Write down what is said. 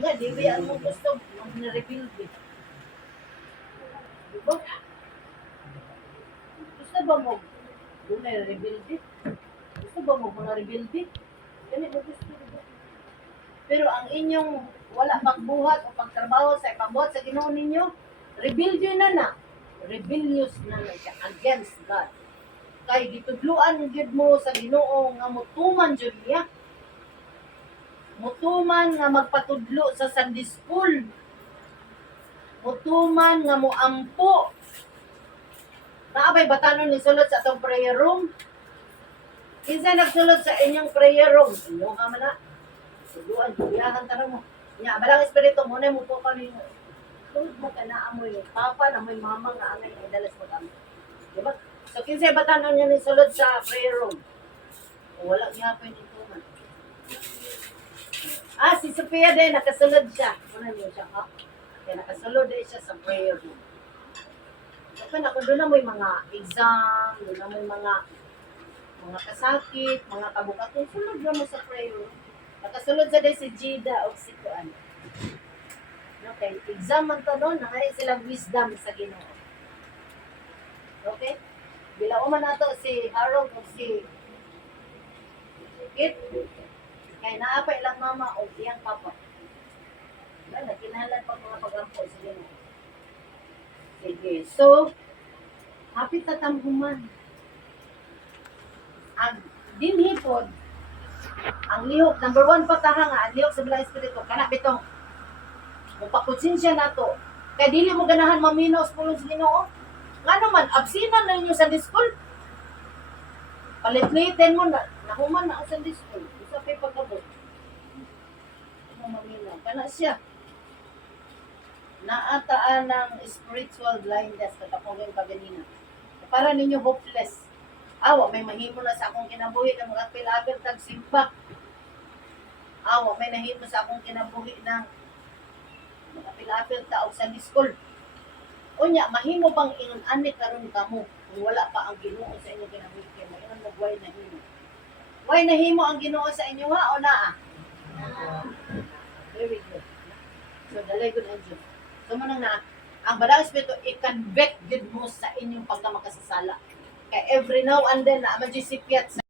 Nga, di ba yan mo gusto mag-rebuild eh. Diba? Gusto ba mo doon na rebuild eh? Gusto ba mo mga rebuild eh? Kani mo gusto diba? Pero ang inyong wala pagbuhat o pagtrabaho sa pagbuhat sa Ginoo ninyo, rebellion na. Rebellious na siya against God. Kay gitudluan gyud mo sa Ginoo nga mutuman jud niya. Mutuman nga magpatudlo sa Sunday school. Mutuman nga moampo. Naabay batanon ni sulod sa atong prayer room. Kinsa nagsulod sa inyong prayer room? Inyo ka man na. Suduan, biyahan tara mo. Nya, balang espiritu mo na mo po kami. Tulad mo ka na amoy papa na may mama nga angay ay dalas mo kami. Diba? So, kinsa batanon niya ni sulod sa prayer room? O, wala niya pa nito man. Ah, si Sophia din, nakasulod siya. Muna niyo siya, ha? Kaya nakasulod din siya sa prayer room. Kasi doon na may mga exam, doon na may mga kasakit, mga kabukatong sulod na mo sa prayer room. Nakasulod sa din si Jida o si Kuan. Okay, exam man to doon, nangyari silang wisdom sa Ginoo. Okay? Bila man nato si Harold o si Kit, kaya naapay lang mama o iyang papa. Nagkinahalan pa mga pagampo sa Ginoo. Sige, so, hapit sa tamhuman. Ang dinhipod, ang lihok, number 1 pataha nga, ang lihok sa bilang espiritu, kana bitong, mapakonsensya na to, kaya dili mo ganahan maminos pulong sa Ginoo. Nga naman, absinan na ninyo sa school. Palit-litin mo na, nahuman na ang sa school. Isa pa'y pagkabot. Ano maminaw? Kana siya. Naataan ng spiritual blindness katapong kaganina. Para ninyo hopeless. Awa, may mahimo na sa akong kinabuhi ng mga pilapil tag simba. Awa, may nahimo sa akong kinabuhi ng mga pilapil taog sa school. Unya, mahimo bang ingon-ani karon kamo kung wala pa ang Ginoo sa inyo kinabuhi kay maingon mo way nahimo. Way nahimo ang Ginoo sa inyo nga o naa? Very good. So, dalay good ang Diyos. So, manang na, ang Badang Espiritu, i-convict din mo sa inyong pagkamakasasala. Kaya every now and then, na, majisipyat sa